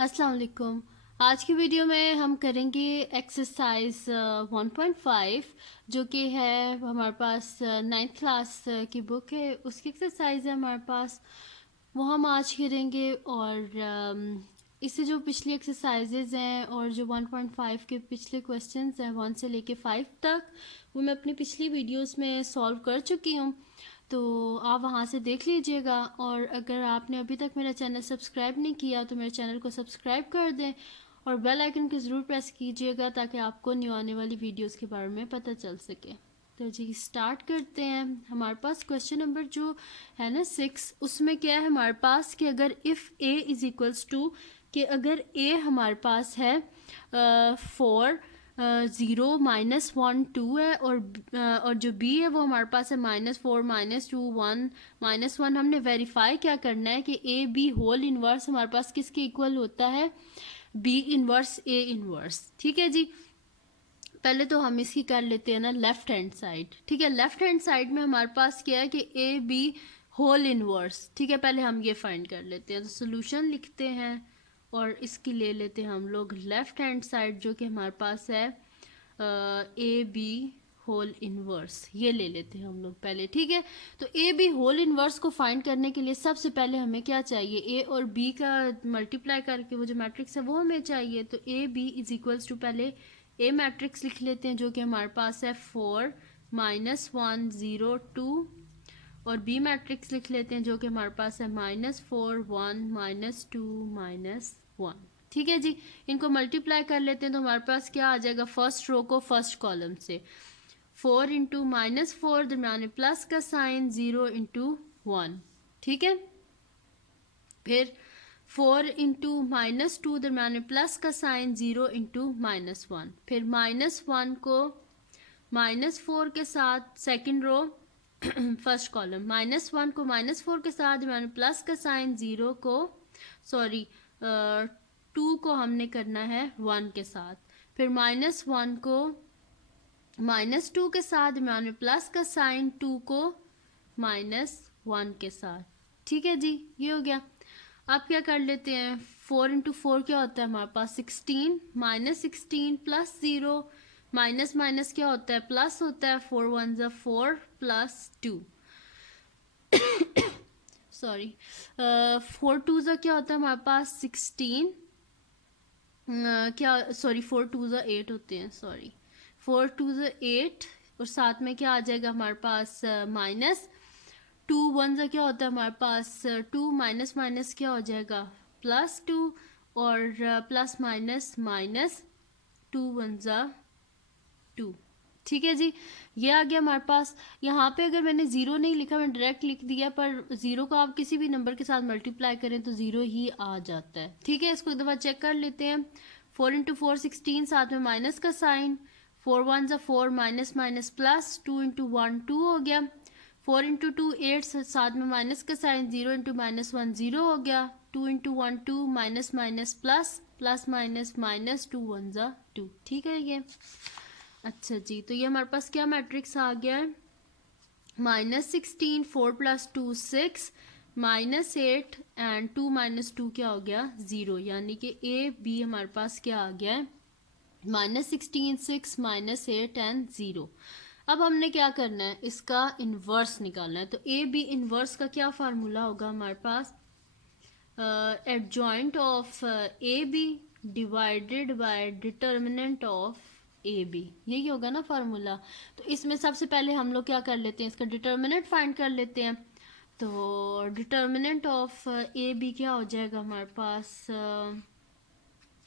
अस्सलाम वालेकुम। आज की वीडियो में हम करेंगे एक्सरसाइज 1.5 जो कि है हमारे पास 9th क्लास की बुक है, उसकी एक्सरसाइज है हमारे पास, वो हम आज करेंगे। और इससे जो पिछली एक्सरसाइजेज हैं और जो 1.5 के पिछले क्वेश्चंस हैं 1 से लेके 5 तक, वो मैं अपनी पिछली वीडियोस में सॉल्व कर चुकी हूँ, तो आप वहाँ से देख लीजिएगा। और अगर आपने अभी तक मेरा चैनल सब्सक्राइब नहीं किया तो मेरे चैनल को सब्सक्राइब कर दें और बेल आइकन को ज़रूर प्रेस कीजिएगा ताकि आपको न्यू आने वाली वीडियोस के बारे में पता चल सके। तो जी स्टार्ट करते हैं। हमारे पास क्वेश्चन नंबर जो है ना 6, उसमें क्या है हमारे पास कि अगर if A is equals to, कि अगर ए हमारे पास है 4 ज़ीरो -1 2 है, और जो बी है वो हमारे पास है -4 -2 1 -1। हमने वेरीफाई क्या करना है कि ए बी होल इनवर्स हमारे पास किसके इक्वल होता है, बी इनवर्स ए इनवर्स। ठीक है जी, पहले तो हम इसकी कर लेते हैं ना लेफ्ट हैंड साइड। ठीक है, लेफ्ट हैंड साइड में हमारे पास क्या है कि ए बी होल इनवर्स। ठीक है, पहले हम ये फाइंड कर लेते हैं, तो सोल्यूशन लिखते हैं और इसकी ले लेते हैं हम लोग लेफ्ट हैंड साइड जो कि हमारे पास है ए बी होल इनवर्स, ये ले लेते हैं हम लोग पहले। ठीक है, तो ए बी होल इनवर्स को फाइंड करने के लिए सबसे पहले हमें क्या चाहिए, ए और बी का मल्टीप्लाई करके वो जो मैट्रिक्स है वो हमें चाहिए। तो A B is equals to, पहले ए मैट्रिक्स लिख लेते हैं जो कि हमारे पास है 4 -1 0 2, और बी मैट्रिक्स लिख लेते हैं जो कि हमारे पास है -4 1 -2 -1। ठीक है जी, इनको मल्टीप्लाई कर लेते हैं तो हमारे पास क्या आ जाएगा, फर्स्ट रो को फर्स्ट कॉलम से 4 इंटू -4 दरम्यान में प्लस का साइन 0 इंटू 1। ठीक है, फिर 4 इंटू -2 दरम्यान में प्लस का साइन 0 इंटू -1, फिर -1 को -4 के साथ सेकंड रो फर्स्ट कॉलम, -1 को -4 के साथ दरम्यान में प्लस का साइन 0 को, सॉरी 2 को हमने करना है 1 के साथ, फिर -1 को -2 के साथ दरम्यान में प्लस का साइन 2 को -1 के साथ। ठीक है जी, ये हो गया। अब क्या कर लेते हैं, 4 इंटू 4 क्या होता है हमारे पास 16, -16 प्लस 0, माइनस माइनस क्या होता है, प्लस होता है, 4 1 ज़ा 4 प्लस 2, सॉरी 4 2 ज़ा क्या होता है हमारे पास 16, क्या सॉरी 4 2 ज़ा 8 होते हैं, सॉरी 4 2 ज़ा 8, और साथ में क्या आ जाएगा हमारे पास माइनस 2 1 ज़ा क्या होता है हमारे पास 2, माइनस माइनस क्या हो जाएगा +2, और प्लस माइनस माइनस 2 1 ज़ा 2। ठीक है जी, ये आ गया हमारे पास। यहाँ पे अगर मैंने ज़ीरो नहीं लिखा, मैंने डायरेक्ट लिख दिया, पर ज़ीरो को आप किसी भी नंबर के साथ मल्टीप्लाई करें तो ज़ीरो ही आ जाता है। ठीक है, इसको एक दफ़ा चेक कर लेते हैं। 4 इंटू 4 16, साथ में माइनस का साइन, 4 1 ज़ा 4 माइनस माइनस प्लस, 2 इंटू 1 2 हो गया, 4 इंटू 2 8, साथ में माइनस का साइन, 0 इंटू -1 0 हो गया, 2 into 1 2, minus minus plus, plus minus minus, 2 1 ज़ा 2। ठीक है ये, अच्छा जी, तो ये हमारे पास क्या मैट्रिक्स आ गया है, -16 4 + 2 6 -8 एंड 2 - 2 क्या हो गया 0, यानी कि ए बी हमारे पास क्या आ गया है -16 6 -8 एंड 0। अब हमने क्या करना है, इसका इन्वर्स निकालना है। तो ए बी इन्वर्स का क्या फार्मूला होगा हमारे पास, adjoint of A B divided by determinant of A B, यही होगा ना फार्मूला। तो इसमें सबसे पहले हम लोग क्या कर लेते हैं, इसका डिटर्मिनेंट फाइंड कर लेते हैं। तो डिटर्मिनेंट ऑफ ए बी क्या हो जाएगा हमारे पास,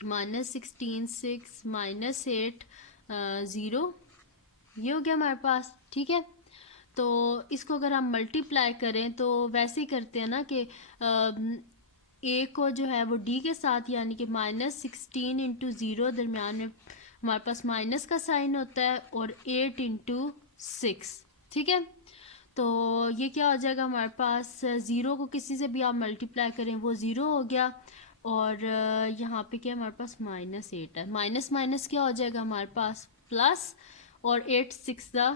-16 6 -8 0, ये हो गया हमारे पास। ठीक है, तो इसको अगर हम मल्टीप्लाई करें तो वैसे ही करते हैं ना कि ए को जो है वो डी के साथ, यानी कि -16 इंटू 0 दरमियान में हमारे पास माइनस का साइन होता है, और 8 इंटू 6। ठीक है, तो ये क्या हो जाएगा हमारे पास, ज़ीरो को किसी से भी आप मल्टीप्लाई करें वो ज़ीरो हो गया, और यहाँ पे क्या हमारे पास -8 है, माइनस माइनस क्या हो जाएगा हमारे पास प्लस, और 8 6 ज़ा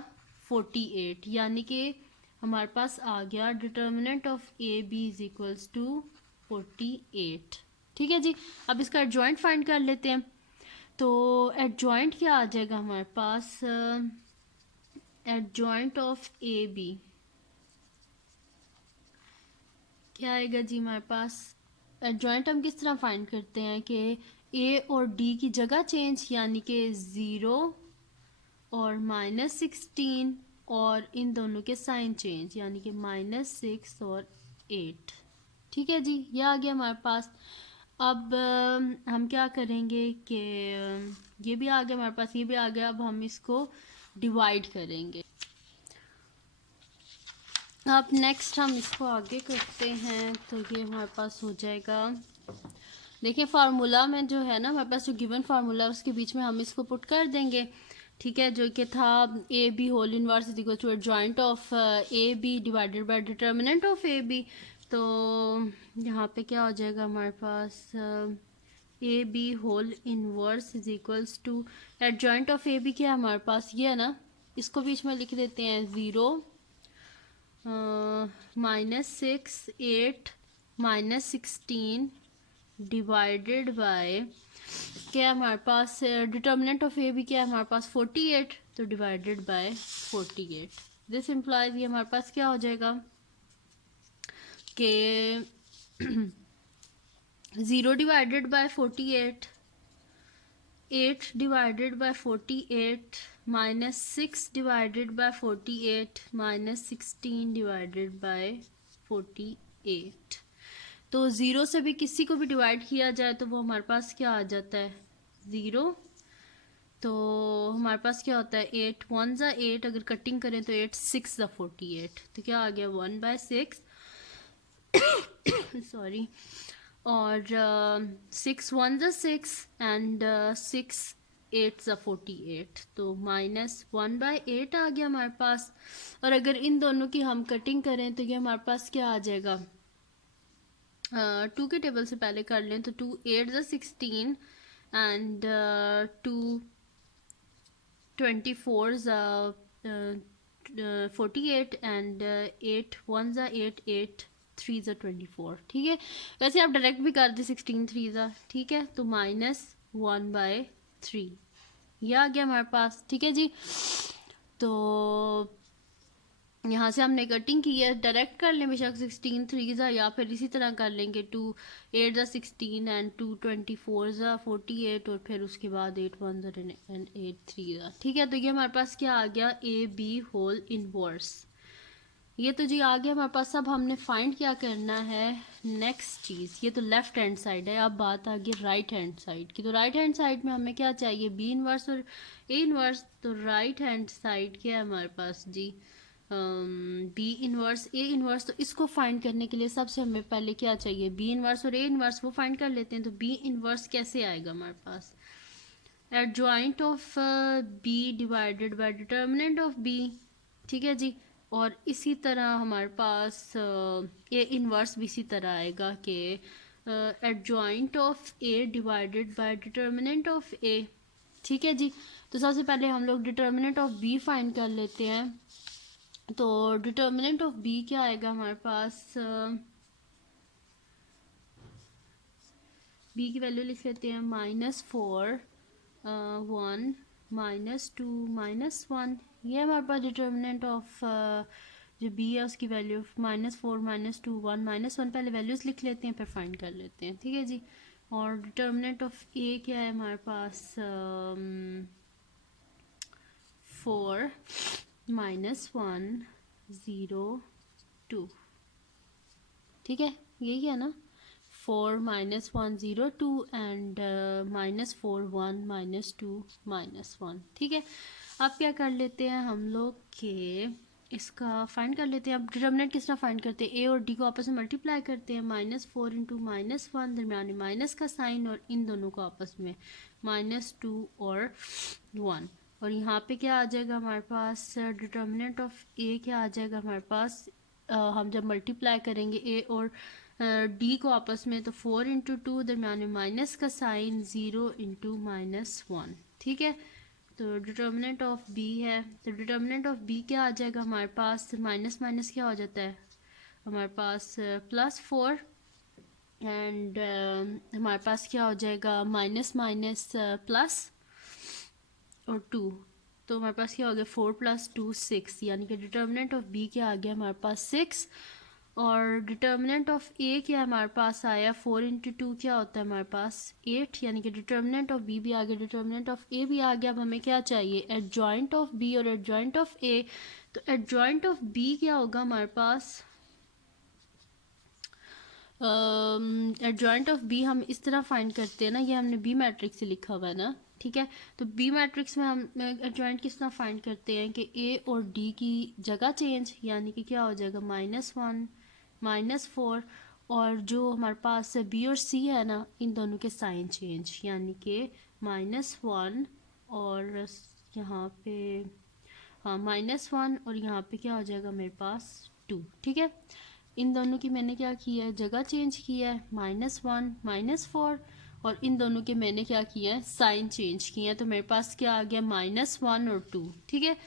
48, यानी कि हमारे पास आ गया determinant of A B is equals to 48। ठीक है जी। अब इसका एडजॉइंट फाइंड कर लेते हैं। तो एडजॉइंट क्या आ जाएगा हमारे पास, एडजॉइंट ऑफ ए बी क्या आएगा जी हमारे पास। एडजॉइंट हम किस तरह फाइंड करते हैं कि ए और डी की जगह चेंज, यानी कि 0 और -16 और इन दोनों के साइन चेंज, यानी कि -6 और 8। ठीक है जी, ये आ गया हमारे पास। अब हम क्या करेंगे कि ये भी आ गया हमारे पास, ये भी आ गया। अब हम इसको डिवाइड करेंगे। अब नेक्स्ट हम इसको आगे करते हैं, तो ये हमारे पास हो जाएगा। देखिए फार्मूला में जो है ना हमारे पास, जो गिवन फार्मूला है उसके बीच में हम इसको पुट कर देंगे। ठीक है, जो कि था A B whole inverse is equal to adjoint of A B divided by determinant of A B. तो यहाँ पे क्या हो जाएगा हमारे पास, A B whole inverse is equals to adjoint of A B क्या है हमारे पास, ये है ना, इसको बीच में लिख देते हैं 0 -6 8 -16 डिवाइडेड बाय क्या है हमारे पास, डिटर्मिनेंट ऑफ ए भी क्या है हमारे पास 48, तो डिवाइडेड बाय 48। दिस इम्प्लाइज ये हमारे पास क्या हो जाएगा कि 0 divided by 48, 8 divided by 48 -6 divided by 48 -16 divided by 48। तो 0 से भी किसी को भी डिवाइड किया जाए तो वो हमारे पास क्या आ जाता है 0। तो हमारे पास क्या होता है 8 1 ज़ा 8, अगर कटिंग करें तो 8 6 ज़ा 48, तो क्या आ गया 1/6 सॉरी। और 6 1 ज़ा 6 एंड 6 8 ज़ा 48, तो -1/8 आ गया हमारे पास। और अगर इन दोनों की हम कटिंग करें तो ये हमारे पास क्या आ जाएगा, 2 के टेबल से पहले कर लें तो 2 8 ज़ा 16 एंड 2 24 ज़ा 48 एंड 8 1 ज़ा 8 8 3 ज़ा 24। ठीक है, वैसे आप डायरेक्ट भी कर दें 16 3 ज़ा, ठीक है, तो -1/3 ये आ गया हमारे पास। ठीक है जी, तो यहाँ से हमने कटिंग की है, डायरेक्ट कर लें बेशक 16 3 ज़ा, या फिर इसी तरह कर लेंगे 2 8 ज़ा 16 एंड 2 24 ज़ा 48 और फिर उसके बाद 8 1 ज़ा एंड 8 3 ज़ा। ठीक है, तो ये हमारे पास क्या आ गया ए बी होल इनवर्स। ये तो जी आ गया हमारे पास। अब हमने फाइंड क्या करना है नेक्स्ट चीज़, ये तो लेफ्ट हैंड साइड है। अब बात आ गई राइट हैंड साइड की। तो राइट हैंड साइड में हमें क्या चाहिए, बी इनवर्स और ए इनवर्स। तो राइट हैंड साइड क्या है हमारे पास जी, बी इनवर्स ए इनवर्स। तो इसको फाइंड करने के लिए सबसे हमें पहले क्या चाहिए, बी इनवर्स और ए इनवर्स, वो फाइंड कर लेते हैं। तो बी इनवर्स कैसे आएगा हमारे पास, adjoint of B divided by determinant of B. ठीक है जी, और इसी तरह हमारे पास ए इनवर्स भी इसी तरह आएगा कि adjoint of A divided by determinant of A. ठीक है जी, तो सबसे पहले हम लोग डिटर्मिनेंट ऑफ बी फाइंड कर लेते हैं। तो डिटर्मिनेंट ऑफ बी क्या आएगा हमारे पास, बी की वैल्यू लिख लेते हैं -4 1 -2 -1। ये हमारे पास डिटर्मिनेंट ऑफ जो बी है उसकी वैल्यू -4 -2 1 -1, पहले वैल्यूज़ लिख लेते हैं फिर फाइंड कर लेते हैं। ठीक है जी, और डिटर्मिनेंट ऑफ ए क्या है हमारे पास 4 -1 0 2। ठीक है, यही है ना, 4 -1 0 2 एंड -4 1 -2 -1। ठीक है, अब क्या कर लेते हैं हम लोग के इसका फाइंड कर लेते हैं। अब डिटर्मिनेंट किस तरह फाइंड करते हैं, ए और डी को आपस में मल्टीप्लाई करते हैं, -4 × -1 दरमियान में माइनस का साइन, और इन दोनों को आपस में -2 और 1। और यहाँ पे क्या आ जाएगा हमारे पास, डिटर्मिनेंट ऑफ ए क्या आ जाएगा हमारे पास, हम जब मल्टीप्लाई करेंगे ए और डी को आपस में, तो 4 × 2 दरमियान में माइनस का साइन 0 × -1। ठीक है, तो डिटर्मिनेंट ऑफ बी है, तो डिटर्मिनेंट ऑफ बी क्या आ जाएगा हमारे पास, माइनस माइनस क्या हो जाता है हमारे पास +4 एंड हमारे पास क्या हो जाएगा, माइनस माइनस प्लस और 2, तो हमारे पास क्या हो गया 4 + 2 6, यानी कि डिटर्मिनेंट ऑफ बी क्या आ गया हमारे पास 6, और डिटर्मिनेंट ऑफ ए क्या हमारे पास आया 4 × 2 क्या होता है हमारे पास 8, यानी कि डिटर्मिनेंट ऑफ बी भी आ गया, डिटर्मिनेंट ऑफ ए भी आ गया। अब हमें क्या चाहिए, एडजॉइंट ऑफ बी और एडजॉइंट ऑफ ए। तो एडजॉइंट ऑफ बी क्या होगा हमारे पास, एडजॉइंट ऑफ बी हम इस तरह फाइंड करते हैं ना, ये हमने बी मैट्रिक्स से लिखा हुआ है ना, ठीक है। तो बी मैट्रिक्स में हम एडजॉइंट किस तरह फाइंड करते हैं कि ए और डी की जगह चेंज, यानी कि क्या हो जाएगा -1 -4, और जो हमारे पास बी और सी है ना, इन दोनों के साइन चेंज, यानी कि -1 और यहाँ पे, हाँ -1 और यहाँ पे क्या हो जाएगा मेरे पास 2, ठीक है। इन दोनों की मैंने क्या किया है, जगह चेंज किया है, -1 -4, और इन दोनों के मैंने क्या किया है, साइन चेंज किए हैं। तो मेरे पास क्या आ गया, -1 और 2, ठीक है।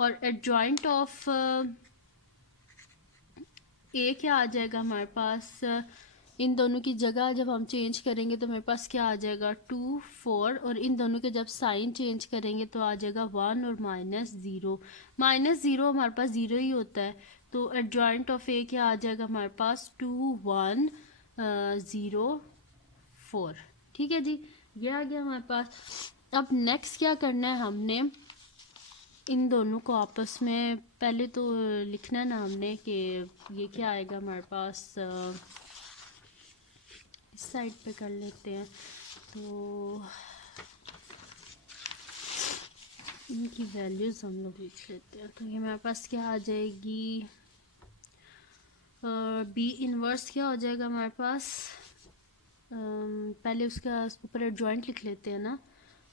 और एडजॉइंट ऑफ ए क्या आ जाएगा हमारे पास, इन दोनों की जगह जब हम चेंज करेंगे तो मेरे पास क्या आ जाएगा 2 4, और इन दोनों के जब साइन चेंज करेंगे तो आ जाएगा 1 और -0, -0 हमारे पास 0 ही होता है। तो एडजॉइंट ऑफ ए क्या आ जाएगा हमारे पास 2 1 0 4, ठीक है जी, ये आ गया हमारे पास। अब नेक्स्ट क्या करना है, हमने इन दोनों को आपस में पहले तो लिखना है ना हमने कि ये क्या आएगा हमारे पास, इस साइड पे कर लेते हैं, तो इनकी वैल्यूज़ हम लोग लिख लेते हैं। तो ये हमारे पास क्या आ जाएगी, बी इनवर्स क्या हो जाएगा हमारे पास, पहले उसका ऊपर एडजॉइंट लिख लेते हैं ना,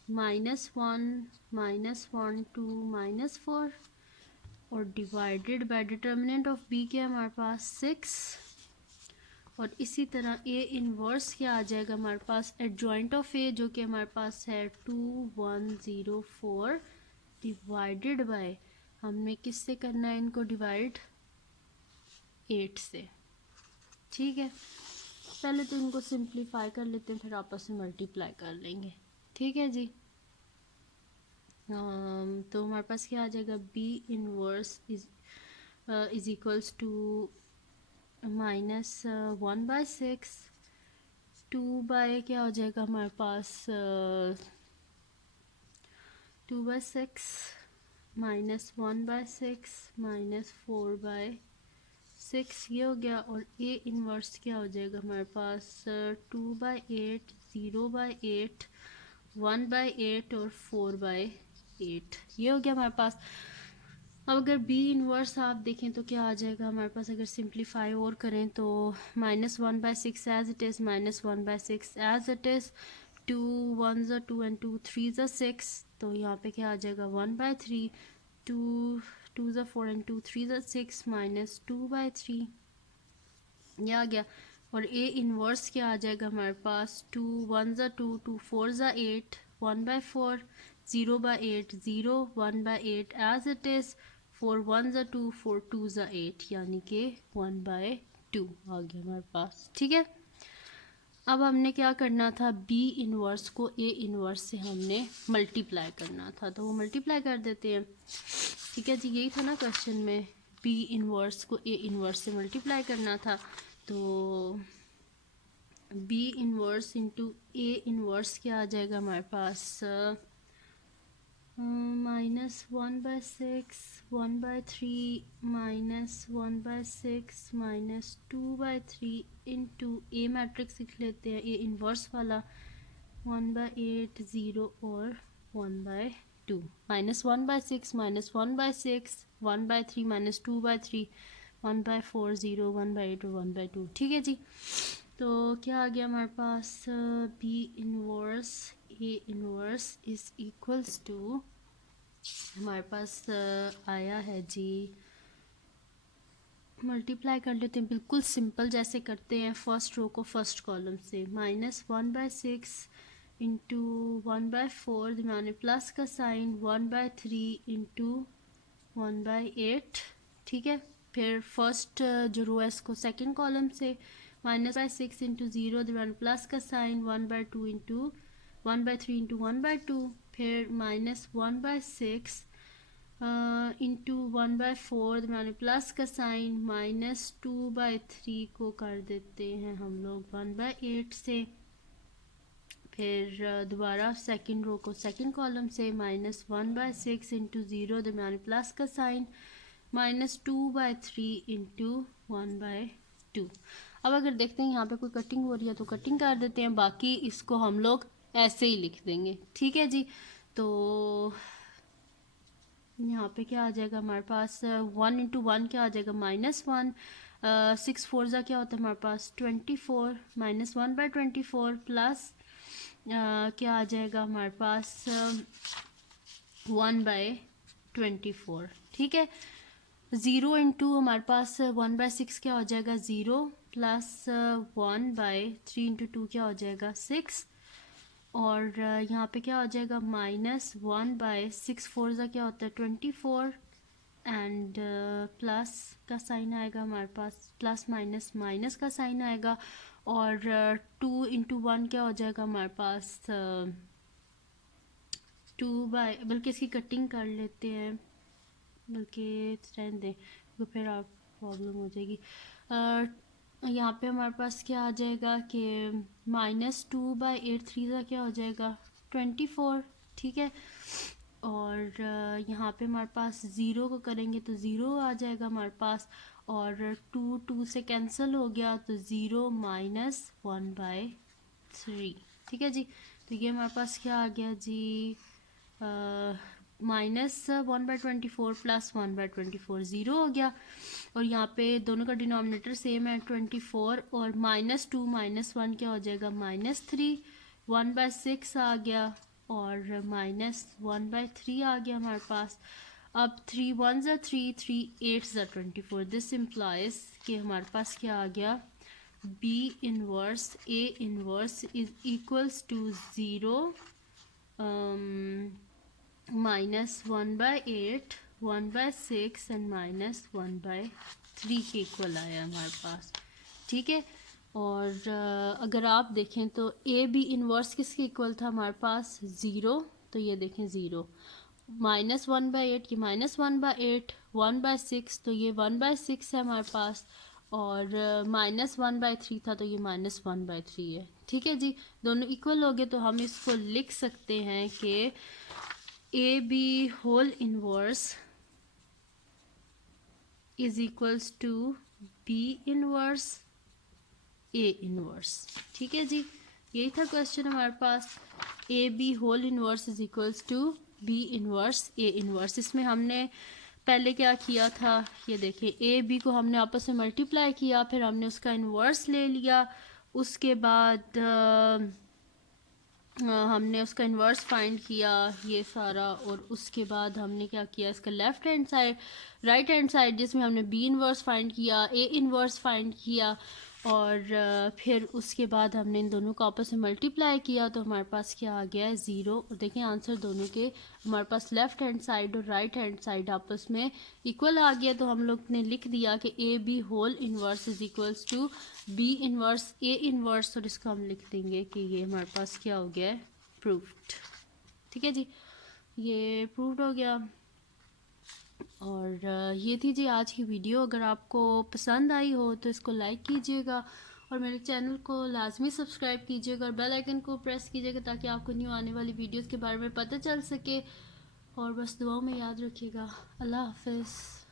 -1 -1 2 -4, और divided by determinant of B क्या है हमारे पास 6, और इसी तरह ए इनवर्स क्या आ जाएगा हमारे पास, एडजॉइंट ऑफ ए जो कि हमारे पास है 2 1 0 4, डिवाइडेड बाय, हमने किससे करना है इनको डिवाइड, 8 से, ठीक है। पहले तो इनको सिंप्लीफाई कर लेते हैं, फिर आपस में मल्टीप्लाई कर लेंगे, ठीक है जी। तो हमारे पास क्या आ जाएगा, B inverse is equals to -1/6, 2 by क्या हो जाएगा हमारे पास 2/6, -1/6 -4/6, ये हो गया। और ए इनवर्स क्या हो जाएगा हमारे पास 2/8 0/8 1/8 और 4/8, ये हो गया हमारे पास। अब अगर बी इनवर्स आप देखें तो क्या आ जाएगा हमारे पास, अगर सिंप्लीफाई और करें तो -1/6 as it is, -1/6 as it is, 2 1s are 2 and 2 3s are 6, तो यहाँ पे क्या आ जाएगा 1/3, 2 2s are 4 and 2 3s are 6 -2/3, ये आ गया। और ए इनवर्स क्या आ जाएगा हमारे पास, 2 1s are 2 2 4s are 8 1/4, 0/8 0 1/8 as it is, 4 1s are 2 4 2s are 8, यानी कि 1/2 आ गया हमारे पास, ठीक है। अब हमने क्या करना था, बी इनवर्स को ए इनवर्स से हमने मल्टीप्लाई करना था, तो वो मल्टीप्लाई कर देते हैं, ठीक है जी। यही था ना क्वेश्चन में, बी इनवर्स को ए इनवर्स से मल्टीप्लाई करना था। तो B inverse into A inverse क्या आ जाएगा हमारे पास, -1/6 1/3 -1/6 -2/3 इंटू ए मैट्रिक्स लिख लेते हैं, ए इनवर्स वाला 1/8 0 और 1/2, -1/6 -1/6 1/3 -2/3 1/4 0 1/8 और 1/2, ठीक है जी। तो क्या आ गया हमारे पास, B inverse A inverse is equals to, हमारे पास आया है जी, मल्टीप्लाई कर लेते हैं बिल्कुल सिंपल जैसे करते हैं फर्स्ट रो को फर्स्ट कॉलम से, -1/6 इंटू 1/4, दरमियान प्लस का साइन 1/3 इंटू 1/8, ठीक है। फिर फर्स्ट जो रो है इसको सेकंड कॉलम से -1/6 इंटू 0 दरमियान प्लस का साइन, 1/2 इंटू 1/3 इंटू 1/2, फिर -1/6 इंटू 1/4 दरमियान प्लस का साइन, -2/3 को कर देते हैं हम लोग 1/8 से, फिर दोबारा सेकंड रो को सेकंड कॉलम से -1/6 इंटू 0 दरमियान प्लस का साइन, -2/3 इंटू 1/2। अब अगर देखते हैं यहाँ पे कोई कटिंग हो रही है तो कटिंग कर देते हैं, बाकी इसको हम लोग ऐसे ही लिख देंगे। ठीक है जी, तो यहाँ पे क्या आ जाएगा हमारे पास 1 इंटू 1 क्या आ जाएगा -1, 6 4 ज़ा क्या होता है हमारे पास 24, -1/24 प्लस क्या आ जाएगा हमारे पास 1/24। ठीक है, 0 इंटू हमारे पास 1/6 क्या हो जाएगा 0, प्लस 1/3 इंटू 2 क्या हो जाएगा 6, और यहाँ पे क्या हो जाएगा -1/6 4 ज़ा क्या होता है 24, एंड प्लस का साइन आएगा हमारे पास, प्लस माइनस माइनस का साइन आएगा, और 2 इंटू 1 क्या हो जाएगा हमारे पास 2 बाय, बल्कि इसकी कटिंग कर लेते हैं, बल्कि रहने दें तो फिर आप प्रॉब्लम हो जाएगी। यहाँ पे हमारे पास क्या आ जाएगा कि -2/8 3 का क्या हो जाएगा 24। ठीक है, और यहाँ पे हमारे पास 0 को करेंगे तो 0 आ जाएगा हमारे पास, और 2 से कैंसिल हो गया तो 0 -1/3। ठीक है जी, तो ये हमारे पास क्या आ गया जी -1/24 प्लस 1/24 0 हो गया, और यहाँ पे दोनों का डिनोमिनेटर सेम है 24, और -2 -1 क्या हो जाएगा -3, 1/6 आ गया, और -1/3 आ गया हमारे पास। अब 3 1s are 3, 3 8s are 24। This implies कि हमारे पास क्या आ गया B inverse A inverse is equals to 0 -1/8, 1/6 and -1/3 के इक्वल आया हमारे पास। ठीक है, और अगर आप देखें तो ए बी इनवर्स किसके इक्वल था हमारे पास 0, तो ये देखें 0, -1/8 ये -1/8, 1/6 तो ये 1/6 है हमारे पास, और -1/3 था तो ये -1/3 है। ठीक है जी, दोनों इक्वल हो गए तो हम इसको लिख सकते हैं कि A B whole inverse is equals to B inverse A inverse. ठीक है जी, यही था क्वेश्चन हमारे पास, A B whole inverse is equals to B inverse A inverse. इसमें हमने पहले क्या किया था, ये देखिए ए बी को हमने आपस में मल्टीप्लाई किया, फिर हमने उसका इन्वर्स ले लिया, उसके बाद हमने उसका इन्वर्स फाइंड किया ये सारा, और उसके बाद हमने क्या किया इसका left hand side right hand side जिसमें हमने बी इन्वर्स फाइंड किया, ए इन्वर्स फाइंड किया, और फिर उसके बाद हमने इन दोनों को आपस में मल्टीप्लाई किया तो हमारे पास क्या आ गया है 0। और देखें आंसर दोनों के हमारे पास लेफ़्ट हैंड साइड और राइट हैंड साइड आपस में इक्वल आ गया, तो हम लोग ने लिख दिया कि A B whole inverse is equals to B inverse A inverse, और इसको हम लिख देंगे कि ये हमारे पास क्या हो गया है प्रूव्ड। ठीक है जी, ये प्रूव्ड हो गया। और ये थी जी आज की वीडियो। अगर आपको पसंद आई हो तो इसको लाइक कीजिएगा और मेरे चैनल को लाजमी सब्सक्राइब कीजिएगा और बेल आइकन को प्रेस कीजिएगा ताकि आपको न्यू आने वाली वीडियोस के बारे में पता चल सके। और बस दुआओं में याद रखिएगा। अल्लाह हाफिज़।